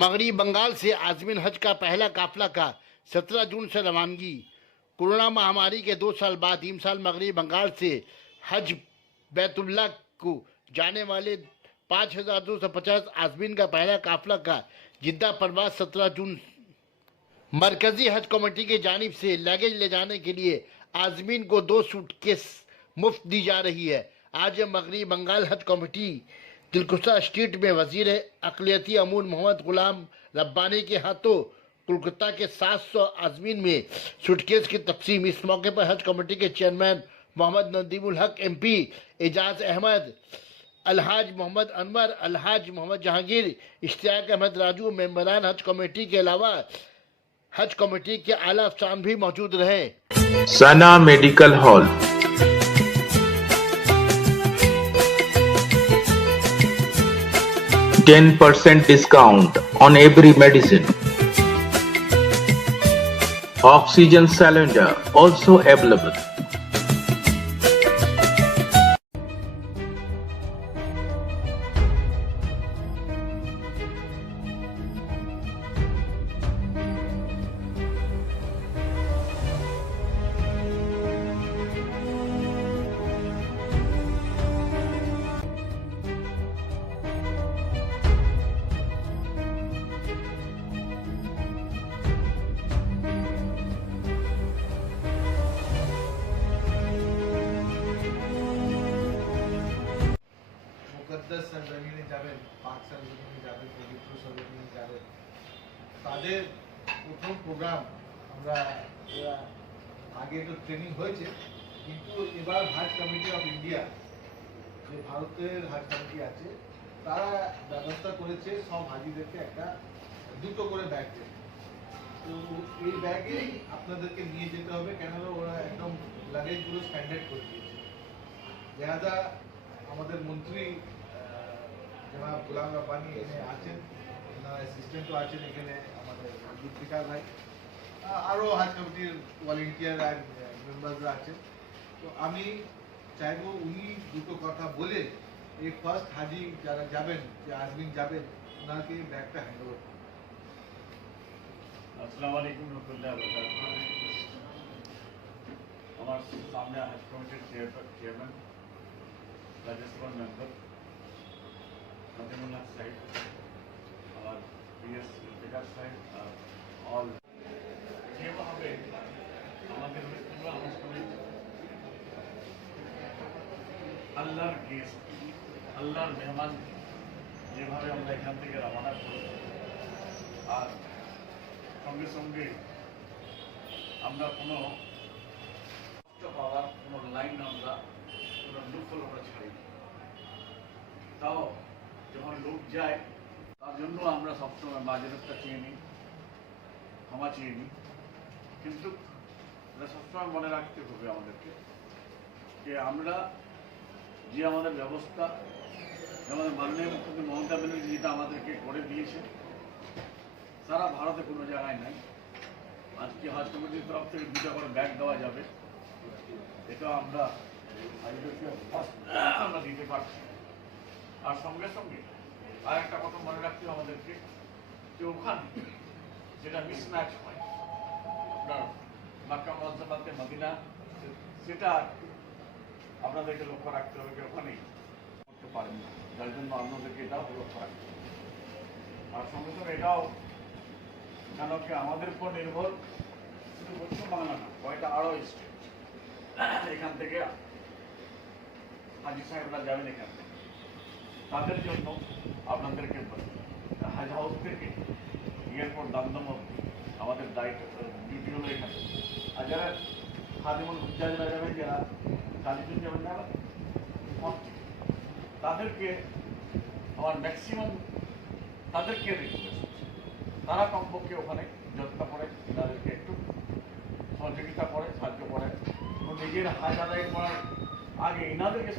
मगरबी बंगाल से आज़मीन हज का पहला काफिला का 17 जून से रवानगी। कोरोना महामारी के 2 साल बाद इमसाल मगरबी बंगाल से हज बैतुल्लाह को जाने वाले 5,250 आज़मीन का पहला काफिला का जिद्दा परवास 17 जून। मरकजी हज कमेटी की जानिब से लगेज ले जाने के लिए आज़मीन को 2 सूटकेस मुफ्त दी जा रही है। आज मगरबी बंगाल हज कमेटी दिलकुशा स्ट्रीट में वजीर अक़लियती अमूर मोहम्मद गुलाम रब्बानी के हाथों कोलकाता के 700 आज़मीन में सूटकेस की तकसीम। इस मौके पर हज कमेटी के चेयरमैन मोहम्मद नदीमुल हक MP, एजाज अहमद, अलहाज मोहम्मद अनवर, अलहाज मोहम्मद जहांगीर, इश्तियाक अहमद राजू, मेंबरान हज कमेटी के अलावा हज कमेटी के आला अफसरान भी मौजूद रहे। Sana medical hall, 10% discount on every medicine. Oxygen cylinder also available. মুকদ্দাস সরজমিনে যাবেন, পাক সরজমিনে যাবেন, পবিত্র সরজমিনে যাবেন, তাদের প্রথম প্রোগ্রাম আমরা আগে তো ট্রেনিং হয়েছে, কিন্তু এবার হাজ কমিটি অফ ইন্ডিয়া, যে ভারতের হাজ কমিটি আছে, তারা ব্যবস্থা করেছে সব হাজিদেরকে একটা 2টো করে ব্যাগ দেবে। তো এই ব্যাগেই আপনাদেরকে নিয়ে যেতে হবে, কেননা ওরা একদম লাগেজগুলো স্ট্যান্ডার্ড করে দিয়েছে। লিহাজা আমাদের মন্ত্রী জনাব গোলাম রব্বানি এখানে আছেন, ওনার অ্যাসিস্ট্যান্টও আছেন এখানে, আমাদের জুলফিকার ভাই, আরও হাজ কমিটির ভলেন্টিয়ার আর মেম্বাররা আছেন। তো আমি চাইবো উনি 2টো কথা বলে এই ফার্স্ট হাজি যারা যাবেন, যে আজমিন যাবেন, ওনাকে ব্যাগটা হ্যান্ড ওভার করুন। अस्सलाम वालेकुम रहमतुल्लाहि व बरकातहू। हमारे सामने हज committee chairman Rajya Sabha member Nadimul हक साहिब, हमारे PS जुल्फिकार साहिब, ऑल যেভাবে আমাদের পুরো হজ কমিটি আল্লাহর গেস্ট, আল্লাহর মেহমান, যেভাবে আমরা এখান থেকে রওনা করি, আর সঙ্গে সঙ্গে আমরা কোনো কষ্ট পাওয়ার কোনো লাইন, আমরা কোনো লুফল আমরা ছাড়ি না। তাও যখন লোক যায়, তার জন্য আমরা সবসময় মাজেরতটা চেয়ে নিই, ক্ষমা চেয়ে নিই, কিন্তু এটা সবসময় মনে রাখতে হবে আমাদেরকে যে আমরা যে আমাদের ব্যবস্থা, আমাদের মাননীয় মুখ্যমন্ত্রী মমতা ব্যানার্জি যেটা আমাদেরকে করে দিয়েছে, সারা ভারতে কোনো জায়গায় নাই। আজকে হজ কমিটির তরফ থেকে 2টা করে ব্যাগ দেওয়া যাবে, এটা আমরা আমরা দিতে পারছি। আর সঙ্গে সঙ্গে আর একটা কথা মনে রাখতে হবে আমাদেরকে, যে ওখানে যেটা মিসম্যাচ হয় আপনার মক্কা মুআজ্জামাতে মদিনা, সেটা আপনাদেরকে লক্ষ্য রাখতে হবে যে ওখানেই করতে পারেন না, যার জন্য আপনাদেরকে এটাও লক্ষ্য রাখতে হবে। আর সঙ্গে সঙ্গে এটাও কেন কি আমাদের উপর নির্ভর শুধু পশ্চিমবাংলা না, কয়টা আরও স্টেট এখান থেকে হাজি সাহেবরা যাবেন এখান থেকে, তাদের জন্য আপনাদেরকে হাজ হাউস থেকে এয়ারপোর্ট দামদম অব্দি আমাদের দায়িত্ব ডিউটি হলো এখানে। আর যারা খাদিমুল হুজ্জাজরা যাবেন, যারা কালিজুন যাবেন, যারা তাদেরকে আমার ম্যাক্সিমাম তাদেরকে রিকোয়েস্ট, তারা কমপক্ষে ওখানে যত্ন করে তাদেরকে একটু সহযোগিতা করে, সাহায্য করে, নিজের হাজ আদায় করার আগে এনাদেরকে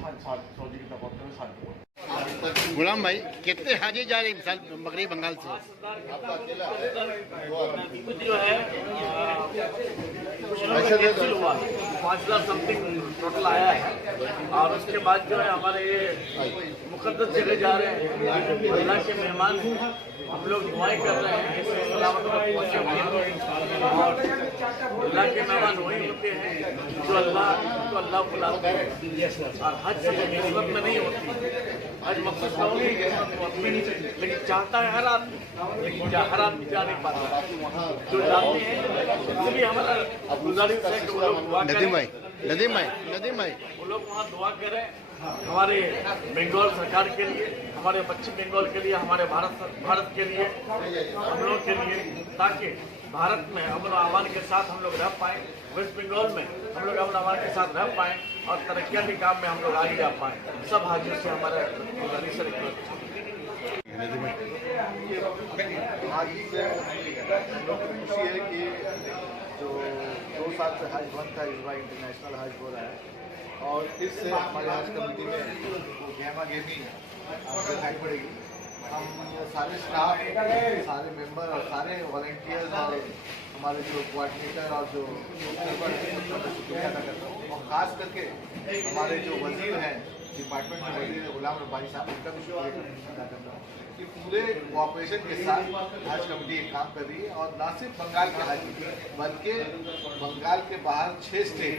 সহযোগিতা করতে হবে, সাহায্য করতে হবে। गुलाम भाई कितने हाजी जा रहे हैं इस साल मगरबी बंगाल से? जो है कैंसिल हुआ 5,000 समथिंग टोटल आया है। और उसके बाद जो है हमारे ये मुकद्दस जगह जा रहे हैं, अल्लाह के मेहमान हैं, हम लोग दुआएं कर रहे हैं इससे सलामत पहुँचे और अल्लाह के मेहमान वही होते हैं जो अल्लाह बुलाते हैं। और हज सब किस्मत में नहीं होती, हज मकसद का होती है, लेकिन चाहता है हर आदमी, लेकिन हर आदमी जा नहीं पाता। जो जाते हैं इसलिए हमारा गुजारिश है कि वो लोग दुआ करें, नदीम भाई वो लोग वहाँ दुआ करें हमारे बंगाल सरकार के लिए, हमारे पश्चिम बंगाल के लिए, हमारे भारत के लिए, हम लोग के लिए, ताकि भारत में अमन अमान के साथ हम लोग रह पाएँ, वेस्ट बंगाल में हम लोग अमन अमान के साथ रह पाएँ और तरक्याती काम में हम लोग आगे जा पाएँ। सब हाजिर से हमारे गुजारिश है। आज से हम लोग को खुशी है कि जो 2 साल से हज बंद था, इस बार इंटरनेशनल हज हो रहा है और इससे हमारे हज कमेटी में गहमा गहमी दिखाई पड़ेगी। हम सारे स्टाफ, सारे मेंबर और सारे वॉलंटियर्स और हमारे जो कोऑर्डिनेटर और जो मेंबर हैं सबका शुक्रिया अदा करता हूँ। और ख़ास करके हमारे जो वजीर हैं, डिपार्टमेंट के वजीर गुलाम रब्बानी साहब, उनका भी शुक्रिया अदा करता हूँ कि पूरे कोऑपरेशन के साथ हज कमेटी एक काम कर रही है। और न सिर्फ बंगाल के हज बल्कि बंगाल के बाहर 6 स्टेट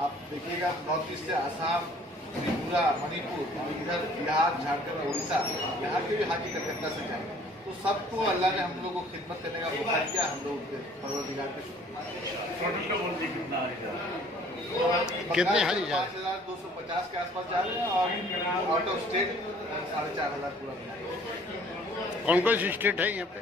आप देखिएगा, नॉर्थ ईस्ट से आसाम, त्रिपुरा, मणिपुर, इधर बिहार, झारखंड, उड़ीसा, यहाँ के भी हाजी कलकत्ता से जाएंगे। तो सबको अल्लाह ने हम लोग को खिदमत करने का मौका दिया, हम लोग परवरदिगार के कितने हाजी जा रहे हैं? 5,250 के आसपास जा रहे हैं और आउट ऑफ स्टेट 4,500 पूरा। कौन कौन सी स्टेट है यहाँ पे?